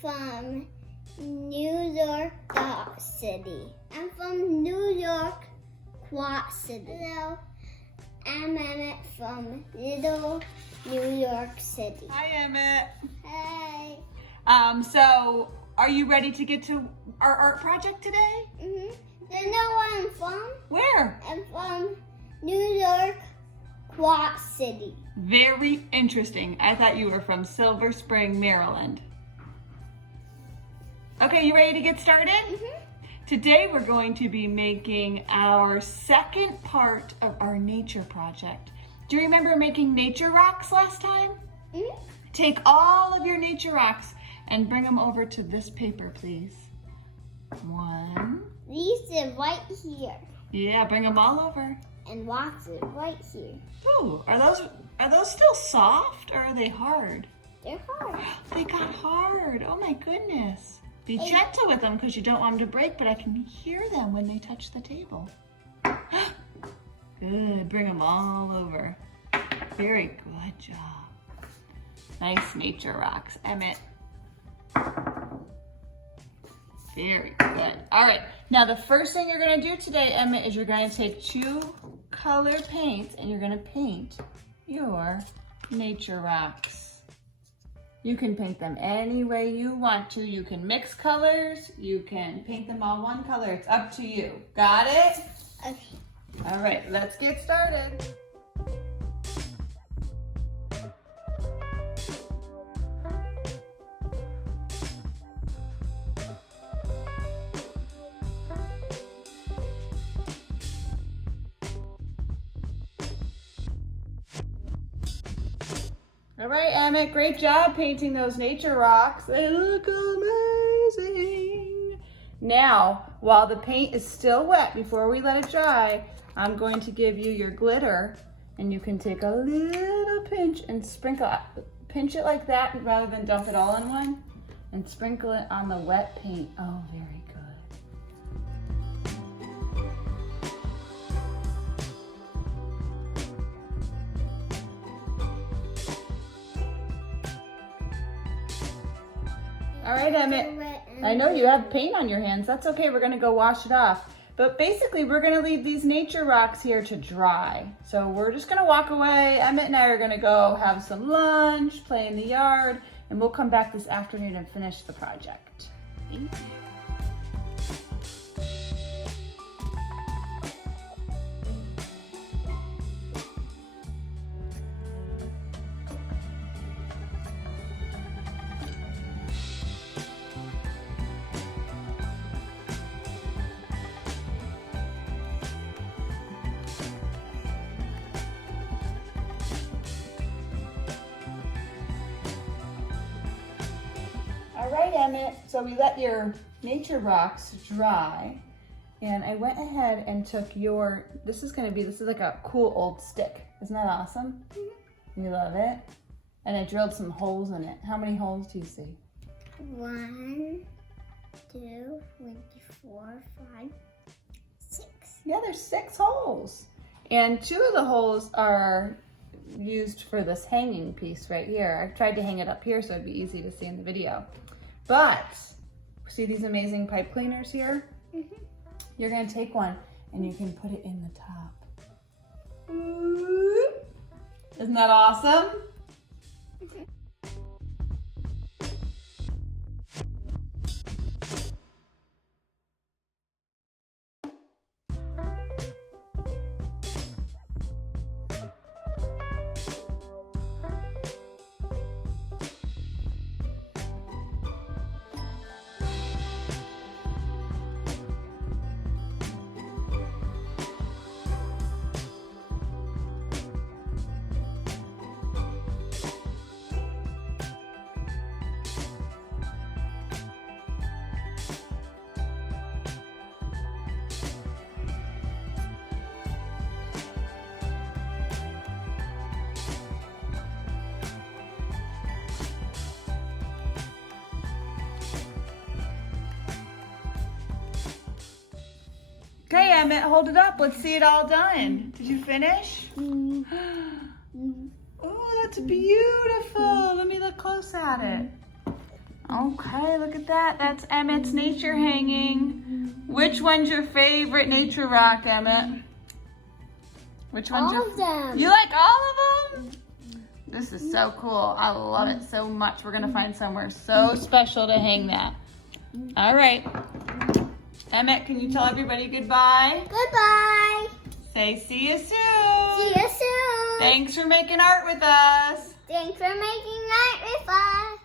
from New York City. I'm from New York Quad City. Hello, I'm Emmett from Little New York City. Hi, Emmett. Hey. So are you ready to get to our art project today? Mm-hmm. Do you know where I'm from? Where? I'm from New York Quad City. Very interesting. I thought you were from Silver Spring, Maryland. Okay, you ready to get started? Mm-hmm. Today we're going to be making our second part of our nature project. Do you remember making nature rocks last time? Mm-hmm. Take all of your nature rocks and bring them over to this paper, please. One. These are right here. Yeah, bring them all over. And lots are right here. Ooh, are those still soft or are they hard? They're hard. They got hard. Oh my goodness. Be Hey. gentle with them because you don't want them to break, but I can hear them when they touch the table. Good, bring them all over. Very good job. Nice nature rocks, Emmett. Very good. All right, now the first thing you're gonna do today, Emmett, is you're gonna take 2 colored paints and you're gonna paint your nature rocks. You can paint them any way you want to. You can mix colors. You can paint them all one color. It's up to you. Got it? Okay. All right, let's get started. All right, Emmett, great job painting those nature rocks. They look amazing. Now, while the paint is still wet, before we let it dry, I'm going to give you your glitter, and you can take a little pinch and sprinkle, pinch it like that rather than dump it all in one, and sprinkle it on the wet paint. Oh, very good. All right, Emmett. I know you have paint on your hands. That's okay. We're gonna go wash it off. But basically, we're gonna leave these nature rocks here to dry. So we're just gonna walk away. Emmett and I are gonna go have some lunch, play in the yard, and we'll come back this afternoon and finish the project. Thank you. All right, Emmett, so we let your nature rocks dry, and I went ahead and took this is like a cool old stick. Isn't that awesome? Mm-hmm. You love it? And I drilled some holes in it. How many holes do you see? 1, 2, 3, 4, 5, 6. Yeah, there's 6 holes. And 2 of the holes are used for this hanging piece right here. I tried to hang it up here so it'd be easy to see in the video. But, see these amazing pipe cleaners here? Mm-hmm. You're gonna take one and you can put it in the top. Isn't that awesome? Mm-hmm. Okay, Emmett, hold it up. Let's see it all done. Did you finish? Oh, that's beautiful. Let me look close at it. Okay, look at that. That's Emmett's nature hanging. Which one's your favorite nature rock, Emmett? Which one's All of them. You like all of them? This is so cool. I love it so much. We're gonna find somewhere so special to hang that. All right. Emmett, can you tell everybody goodbye? Goodbye. Say see you soon. See you soon. Thanks for making art with us. Thanks for making art with us.